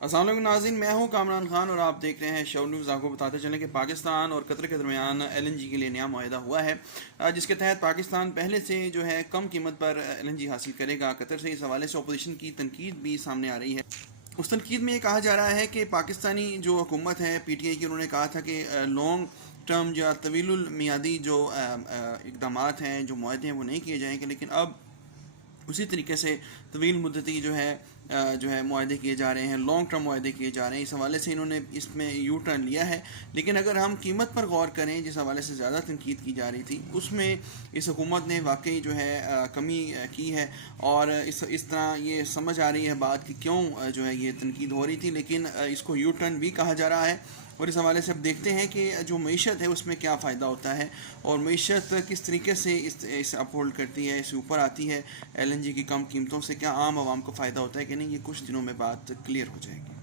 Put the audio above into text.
अस्सलाम वालेकुम नाज़रीन, मैं हूं कामरान खान और आप देख रहे हैं शो न्यूज़। आपको बताते चलें कि पाकिस्तान और कतर के दरमियान एलएनजी के लिए नया मुआहदा हुआ है, जिसके तहत पाकिस्तान पहले से जो है कम कीमत पर एलएनजी हासिल करेगा। कतर से इस हवाले से अपोजिशन की तनकीद भी सामने आ रही है। उस तनकीद में ये कहा जा रहा है कि पाकिस्तानी जो हुकूमत है पीटीआई की, उन्होंने कहा था कि लॉन्ग टर्म या तवीलुल मियादी जो इकदाम हैं, जो मुआहदे हैं, वो नहीं किए जाएंगे, लेकिन अब उसी तरीके से तवील मुद्दती जो है मुआहदे किए जा रहे हैं, लॉन्ग टर्म मुआहदे किए जा रहे हैं। इस हवाले से इन्होंने इसमें यू टर्न लिया है। लेकिन अगर हम कीमत पर गौर करें, जिस हवाले से ज़्यादा तनकीद की जा रही थी, उसमें इस हुकूमत ने वाकई जो है कमी की है। और इस तरह ये समझ आ रही है बात कि क्यों जो है ये तनकीद हो रही थी, लेकिन इसको यू टर्न भी कहा जा रहा है। और इस हवाले से अब देखते हैं कि जो मीशत है उसमें क्या फ़ायदा होता है और मीशत किस तरीके से इस अपहोल्ड करती है, इससे ऊपर आती है एलएनजी की कम कीमतों से। क्या आम आवाम को फ़ायदा होता है कि नहीं, ये कुछ दिनों में बात क्लियर हो जाएगी।